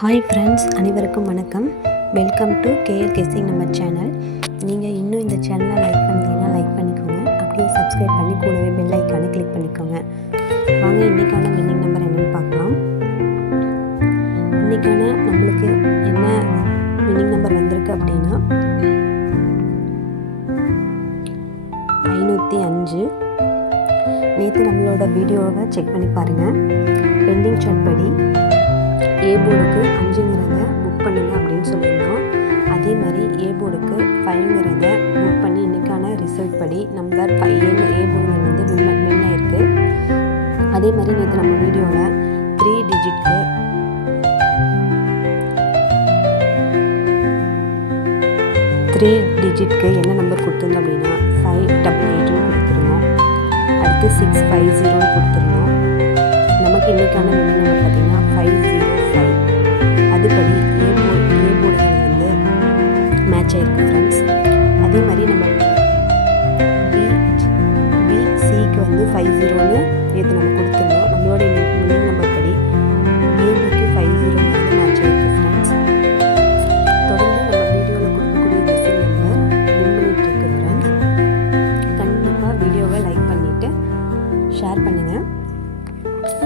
Hi friends, அனைவருக்கும் வணக்கம். Welcome to KL guessing number channel. நீங்கள் இன்னும் இந்த சேனலை லைக் பண்ணிங்கன்னா லைக் பண்ணிக்கோங்க. அப்படியே சப்ஸ்கிரைப் பண்ணி கூடவே பெல் ஐக்கானை கிளிக் பண்ணிக்கோங்க. வாங்க இன்றைக்கான வின்னிங் நம்பர் என்னென்னு பார்க்கலாம். இன்றைக்கான நம்மளுக்கு என்ன வின்னிங் நம்பர் வந்திருக்கு அப்படின்னா 505. நேற்று நம்மளோட வீடியோவை செக் பண்ணி பாருங்கள். பெண்டிங் சார்ட் படி ஏ போர்டுக்கு 5ங்கிறத புக் பண்ணுங்க அப்படின்னு சொல்லியிருந்தோம். அதே மாதிரி ஏ போர்டுக்கு 5ங்கிறத புக் பண்ணி இன்றைக்கான ரிசல்ட் படி நம்பர் 5 ஏ போர்டுங்க வந்து வின் ஆயிருக்கு. அதே மாதிரி நேற்று நம்ம வீடியோவில் 3 டிஜிட்க்கு என்ன நம்பர் கொடுத்துருந்தோம் அப்படின்னா 588 கொடுத்துருந்தோம். அடுத்து 650 கொடுத்துருந்தோம். நமக்கு இன்றைக்கான வின்னிங் நம்பர் பார்த்திங்கன்னா 505. அதுபடி ஏ போர்டுகள் வந்து மேட்ச் ஆகிருக்கு ஃப்ரெண்ட்ஸ். அதே மாதிரி நம்ம பிசிக்கு வந்து 50ன்னு நேற்று நம்ம கொடுத்துருந்தோம். நம்மளோட வின்னிங் நம்பர் படி ஏபிக்கு 50 வந்து மேட்ச் ஆகிருக்கு ஃப்ரெண்ட்ஸ். தொடர்ந்து நம்ம வீடியோவில் கொடுக்கக்கூடிய கெஸ்ஸிங் நம்பர் வின் பண்ணிகிட்டு இருக்கு ஃப்ரெண்ட்ஸ். கண்டிப்பாக வீடியோவை லைக் பண்ணிவிட்டு ஷேர் பண்ணுங்கள்.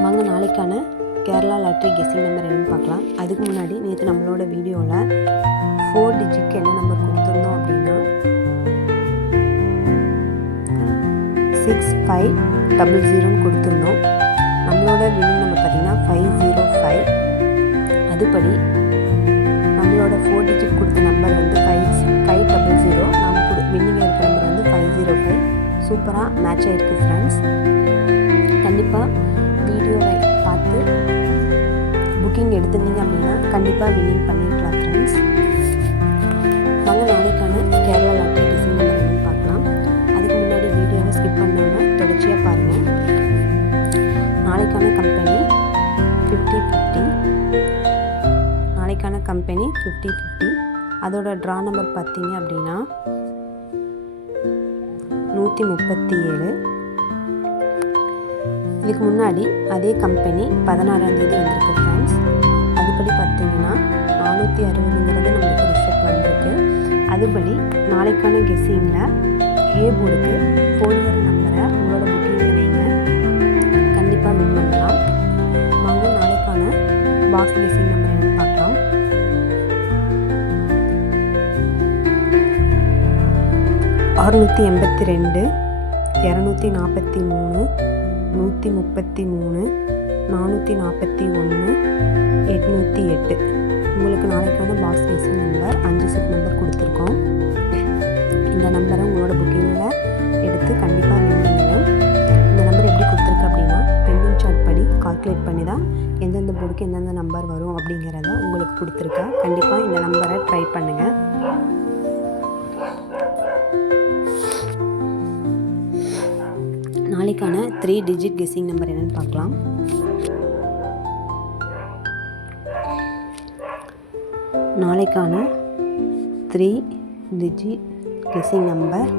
வாங்க நாளைக்கான கேரளா லாட்ரி கெஸ்ஸிங் நம்பர் என்னன்னு பார்க்கலாம். அதுக்கு முன்னாடி நேற்று நம்மளோட வீடியோவில் 4 டிஜிட்க்கு என்ன நம்பர் கொடுத்துருந்தோம் அப்படின்னா 6500 கொடுத்துருந்தோம். நம்மளோட வின்னிங் நம்பர் பார்த்திங்கன்னா 505. அதுபடி நம்மளோட 4 டிஜிட் கொடுத்த நம்பர் வந்து 500. நம்ம வின்னிங் இருக்கிற நம்பர் வந்து 505. சூப்பராக மேட்ச் ஆகிருக்கு ஃப்ரெண்ட்ஸ். கண்டிப்பாக வீடியோவை பார்த்து புக்கிங் எடுத்திருந்தீங்க அப்படின்னா கண்டிப்பாக வின்னிங் பண்ணியிருக்கலாம் ஃப்ரெண்ட்ஸ். வாங்க நாளைக்கான கேரளா லாட்ரி கெஸ்ஸிங் நம்பர் என்னன்னு பார்க்கலாம். அதுக்கு முன்னாடி வீடியோவை ஸ்கிப் பண்ணாமல் தொடர்ச்சியாக பாருங்கள். நாளைக்கான கம்பெனி 50-50. நாளைக்கான கம்பெனி 50-50. அதோட ட்ரா நம்பர் பார்த்தீங்க அப்படின்னா 137. இதுக்கு முன்னாடி அதே கம்பெனி 16ஆம் தேதி வந்திருக்கு ஃப்ரெண்ட்ஸ். அதுபடி பார்த்தீங்கன்னா 460ங்கிறது நம்மளுக்கு ரிசல்ட் வந்திருக்கு. அதுபடி நாளைக்கான கெஸ்ஸிங்கில் ஏ போர்டுக்கு 4ங்கிற நம்பரை உங்களோட புக்கிங்கில் வைங்க. கண்டிப்பாக வின் பண்ணலாம். வாங்க நாளைக்கான பாக்ஸ் கெஸ்ஸிங் நம்பர் என்னன்னு பார்க்கலாம். 682, 243, 133, 441, 808. உங்களுக்கு நாளைக்கான box guessing number 5 set number கொடுத்துருக்கோம். இந்த நம்பரை உங்களோட புக்கிங்கில் எடுத்து கண்டிப்பாக வின் பண்ணுங்க. இந்த நம்பர் எப்படி கொடுத்துருக்கு அப்படின்னா பெண்டிங் சார்ட் படி கால்குலேட் பண்ணி தான் எந்தெந்த போர்டுக்கு எந்தெந்த நம்பர் வரும் அப்படிங்கிறத உங்களுக்கு கொடுத்துருக்கா. கண்டிப்பாக இந்த நம்பரை ட்ரை பண்ணுங்கள். நாளைக்கான 3 டிஜிட் கெஸ்ஸிங் நம்பர் என்னன்னு பார்க்கலாம். நாளைக்கான 3 டிஜிட் கெஸ்ஸிங் நம்பர்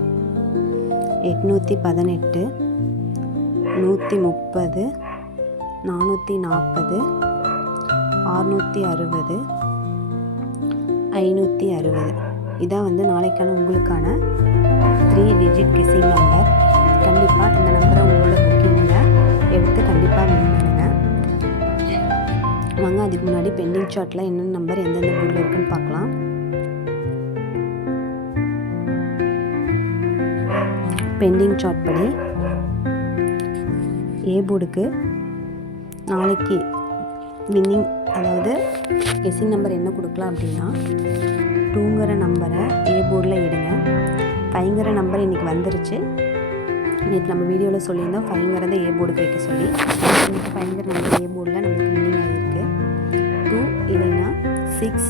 818, 130, 440, 660, 560. இதான் வந்து நாளைக்கான உங்களுக்கான 3 டிஜிட் கெஸ்ஸிங் நம்பர். கண்டிப்பாக இந்த நம்பரை உங்களோட புக்கிங்கில் எடுத்து கண்டிப்பாக வின் பண்ணுங்கள். வாங்க அதுக்கு முன்னாடி பெண்டிங் சார்ட்டில் என்னென்ன நம்பர் எந்தெந்த போர்டில் இருக்குன்னு பார்க்கலாம். பெண்டிங் சார்ட் படி ஏ போர்டுக்கு நாளைக்கு வின்னிங், அதாவது கெஸ்ஸிங் நம்பர் என்ன கொடுக்கலாம் அப்படின்னா 2ங்கிற நம்பரை ஏ போர்டில் எடுங்க. 5ங்கிற நம்பர் இன்றைக்கி வந்துருச்சு. நேற்று நம்ம வீடியோவில் சொல்லியிருந்தோம் 5ங்கிறத ஏ போர்டுக்கு வைக்க சொல்லி. இன்றைக்கி 5ங்கிற நம்பர் ஏ போர்டில் நம்மளுக்கு வின்னிங் ஆகிருக்கு. 2 இல்லைன்னா 6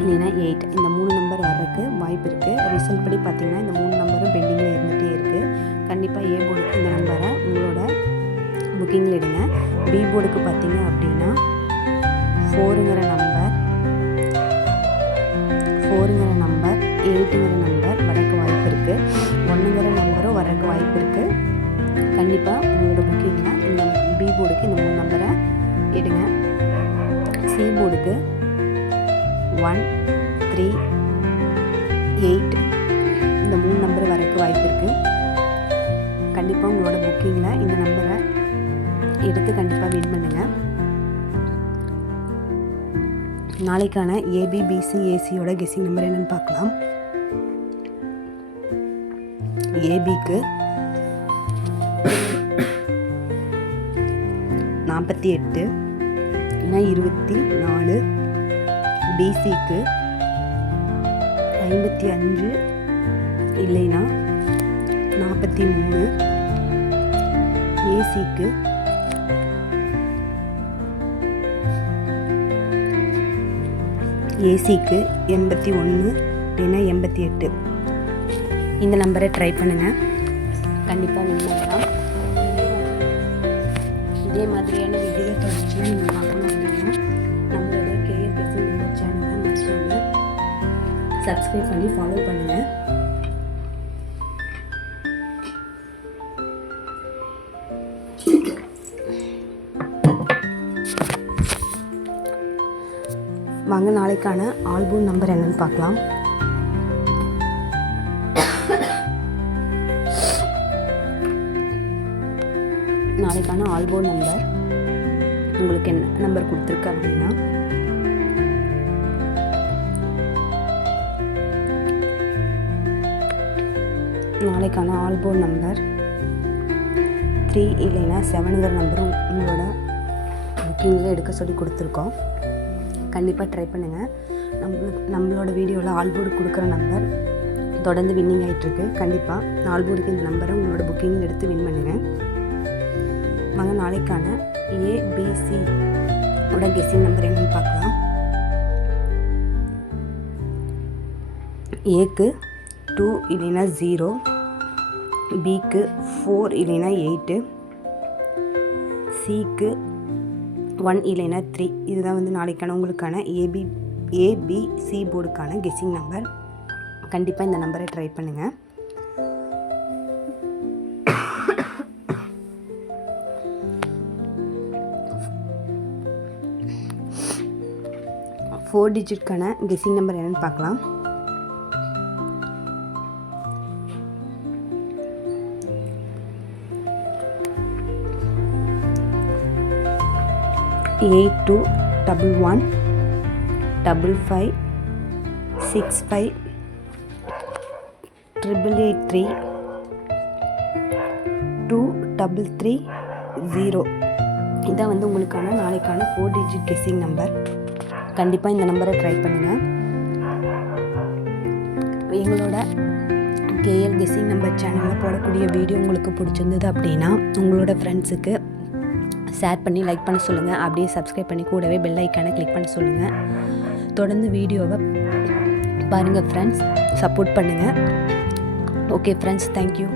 இல்லைன்னா 8 இந்த 3 நம்பர் வர்றதுக்கு வாய்ப்பு இருக்குது. ரிசல்ட் படி பார்த்திங்கன்னா இந்த 3 நம்பரும் பெண்டிங்கில் இருந்துகிட்டே இருக்குது. கண்டிப்பாக ஏ போர்டுக்கு இந்த நம்பரை உங்களோட புக்கிங்கில் எடுங்க. பி போர்டுக்கு பார்த்திங்க அப்படின்னா 4ங்கிற நம்பர் 8ங்கிற நம்பர் வரக்கு வாய்ப்பு இருக்குது. 1ங்கிற நம்பரும் வரக்கு வாய்ப்பு இருக்குது. கண்டிப்பாக உங்களோட புக்கிங்கில் இந்த பி போர்டுக்கு இந்த 3 நம்பரை எடுங்க. சி போர்டுக்கு 1, 3, 8 இந்த 3 நம்பர் வரக்கு வாய்ப்பு இருக்குது. கண்டிப்பாக உங்களோட புக்கிங்கில் இந்த நம்பரை எடுத்து கண்டிப்பாக வின் பண்ணுங்கள். நாளைக்கான ஏபிபிசி ஏசியோட கெஸ்ஸிங் நம்பர் என்னென்னு பார்க்கலாம். ஏபிக்கு 48 இல்லைனா 24, பிசிக்கு 55 இல்லைனா 43, ஏசிக்கு 81 இல்லைனா 88. இந்த நம்பரை ட்ரை பண்ணுங்கள், கண்டிப்பாக வின் பண்ணலாம். இதே மாதிரியான வீடியோ தொடர்ச்சியாக நீங்கள் பார்க்கணும் அப்படின்னா நம்மளோட கேஎல் கெஸ்ஸிங் நம்பர் சேனலை மறக்காமல் சப்ஸ்கிரைப் பண்ணி ஃபாலோ பண்ணுங்கள். வாங்க நாளைக்கான ஆல்பம் நம்பர் என்னன்னு பார்க்கலாம். நாளைக்கான ஆல்பம் நம்பர் உங்களுக்கு என்ன நம்பர் கொடுத்துருக்கு அப்படின்னா நாளைக்கான ஆல்பம் நம்பர் 3 இல்லைன்னா 7ங்கிற நம்பரும் உங்களோட புக்கிங்கில் எடுக்க சொல்லி கொடுத்துருக்கோம். கண்டிப்பாக ட்ரை பண்ணுங்கள். நம்மளோட வீடியோவில் ஆல்போர்டு கொடுக்குற நம்பர் தொடர்ந்து வின்னிங் ஆகிட்டுருக்கு. கண்டிப்பாக ஆல்போர்டுக்கு இந்த நம்பரை உங்களோட புக்கிங்கில் எடுத்து வின் பண்ணுங்கள். வாங்க நாளைக்கான ஏபிசி ஓட கெஸ்ஸிங் நம்பர் என்னன்னு பார்க்கலாம். ஏக்கு 2 இல்லைன்னா 0, பிக்கு 4 இல்லைன்னா 8, சிக்கு 1 இல்லைன்னா 3. இதுதான் வந்து நாளைக்கான உங்களுக்கான ஏபிசி போர்டுக்கான கெஸ்ஸிங் நம்பர். கண்டிப்பாக இந்த நம்பரை ட்ரை பண்ணுங்கள். ஃபோர் டிஜிட்கான கெஸ்ஸிங் நம்பர் என்னன்னு பார்க்கலாம். எயிட் 2 1 1 5 5 6 5 8 8 3 2 3 3 0. இதான் வந்து உங்களுக்கான நாளைக்கான 4 டிஜிட் கெஸ்ஸிங் நம்பர். கண்டிப்பாக இந்த நம்பரை ட்ரை பண்ணுங்கள். எங்களோட கேஎல் கெஸ்ஸிங் நம்பர் சேனலில் போடக்கூடிய வீடியோ உங்களுக்கு பிடிச்சிருந்தது அப்படின்னா உங்களோட ஃப்ரெண்ட்ஸுக்கு ஷேர் பண்ணி லைக் பண்ண சொல்லுங்கள். அப்படியே சப்ஸ்கிரைப் பண்ணி கூடவே பெல் ஐக்கானை கிளிக் பண்ண சொல்லுங்கள். தொடர்ந்து வீடியோவை பாருங்கள் ஃப்ரெண்ட்ஸ், சப்போர்ட் பண்ணுங்கள். Okay friends, thank you.